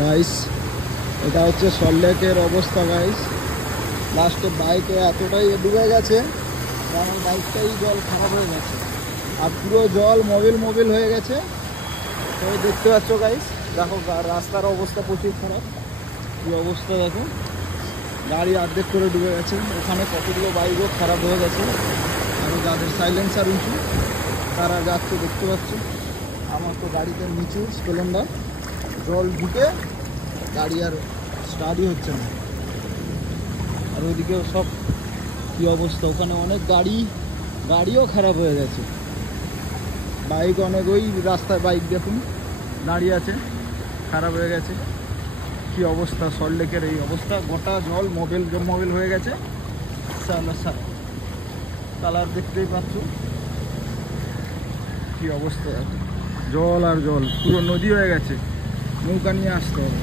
Guys এটা হচ্ছে সল্টলেকের অবস্থা গাইস। লাস্টে বাইকে এতটাই ডুবে গেছে কারণ বাইকটাই জল খারাপ হয়ে গেছে আর পুরো জল মোবিল হয়ে গেছে। তো দেখতে পাচ্ছ গাইস, দেখো রাস্তার অবস্থা প্রচুর খারাপ। কি অবস্থা দেখো, গাড়ি অর্ধেক করে ডুবে গেছে। ওখানে কতগুলো বাইকও খারাপ হয়ে গেছে আর যাদের সাইলেন্সার উঁচু তারা যাচ্ছে দেখতে পাচ্ছ। আমার তো গাড়িতে নিচু স্প্লেন্ডার, জল ঢুকে গাড়ি আর স্টার্টই হচ্ছে না। আর ওইদিকেও সব কি অবস্থা, ওখানে অনেক গাড়িও খারাপ হয়ে গেছে। বাইক অনেক, ওই রাস্তায় বাইক দেখুন দাঁড়িয়ে আছে, খারাপ হয়ে গেছে। কি অবস্থা সল্টলেকের, এই অবস্থা, গোটা জল মোবিল হয়ে গেছে। কালার দেখতেই পাচ্ছ কি অবস্থা, জল আর জল পুরো নদী হয়ে গেছে, নৌকা নিয়ে আসতে হবে।